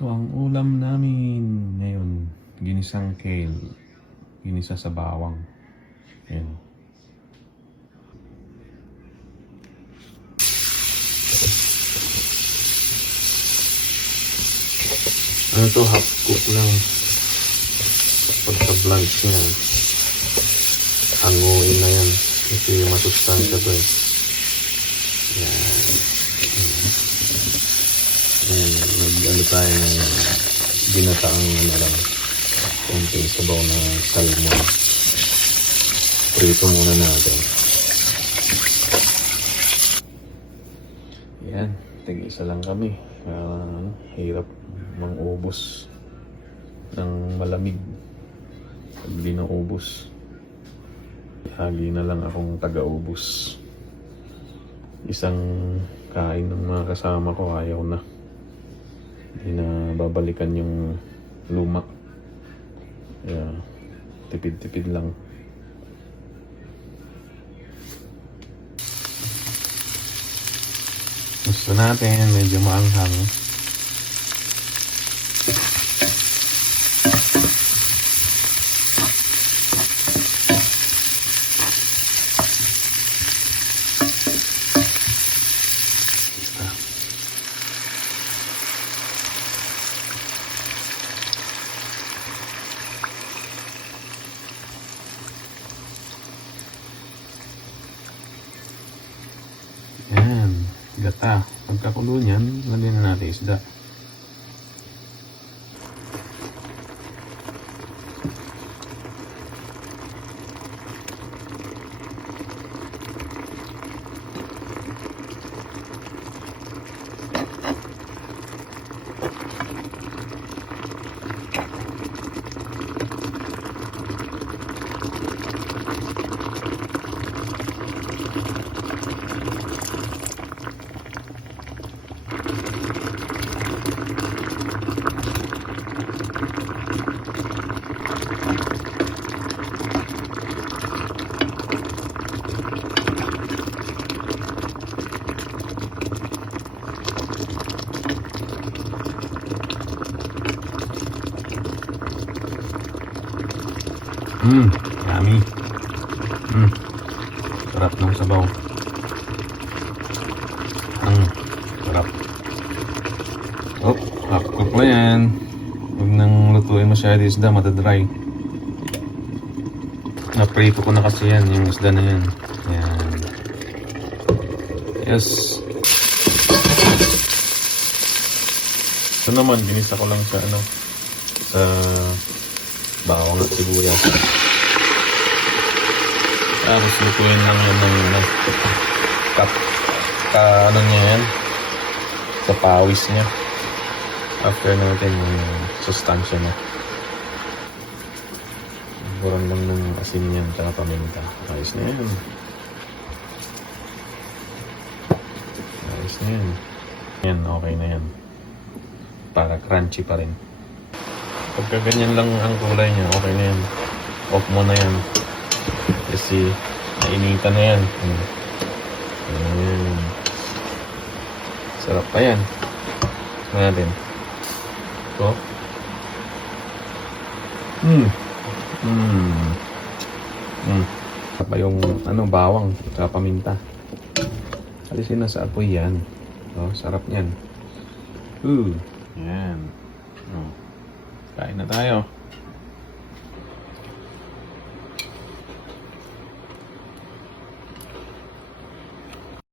Ito ang ulam namin ngayon. Ginisang kale. Ginisa sa bawang. Ayan. Ano to, half cook lang. Pagka blanch niya, hanguin na yan. Kasi masustansya to eh. Yan. Ayan, nag-ano tayo ng ginataang lang. Konting sabaw na salmon. Prito muna natin. Yan, tig-isa lang kami. Hirap mang-ubos ng malamig. Pag di naubos, hagi na lang akong taga-ubos. Isang kain ng mga kasama ko, ayaw na. Hindi na babalikan yung luma. Kaya tipid-tipid lang. Gusto natin medyo maanghang. Yan, gata. Pagkakulo niyan, lagyan na natin isda. Yummy. Sarap ng sabaw. Sarap. Oh, half cook na yan. Huwag nang lutuin masyado isda, matadry. Naprito ko na kasi yan, yung isda na yan. Ayan. Yes. Ito naman, ginisa ko lang sa sa bawang at sibuyas. Tapos lutuin lang yun ng ano niya yan, sa pawis niya. After natin yung sustansya niya. Buran lang ng asin niyan tsaka paminta. Ayos na yan. Ayos na yan. Yan, okay na yan. Para crunchy pa rin. Pagka ganyan lang ang kulay niya, okay na yan. Off mo na yan. Kasi nainitan na yan. Sarap pa yan. Natin. Ito. Pa yung bawang sa paminta. Alisin na sa apoy yan. Sarap yan. Yan. Kain na tayo.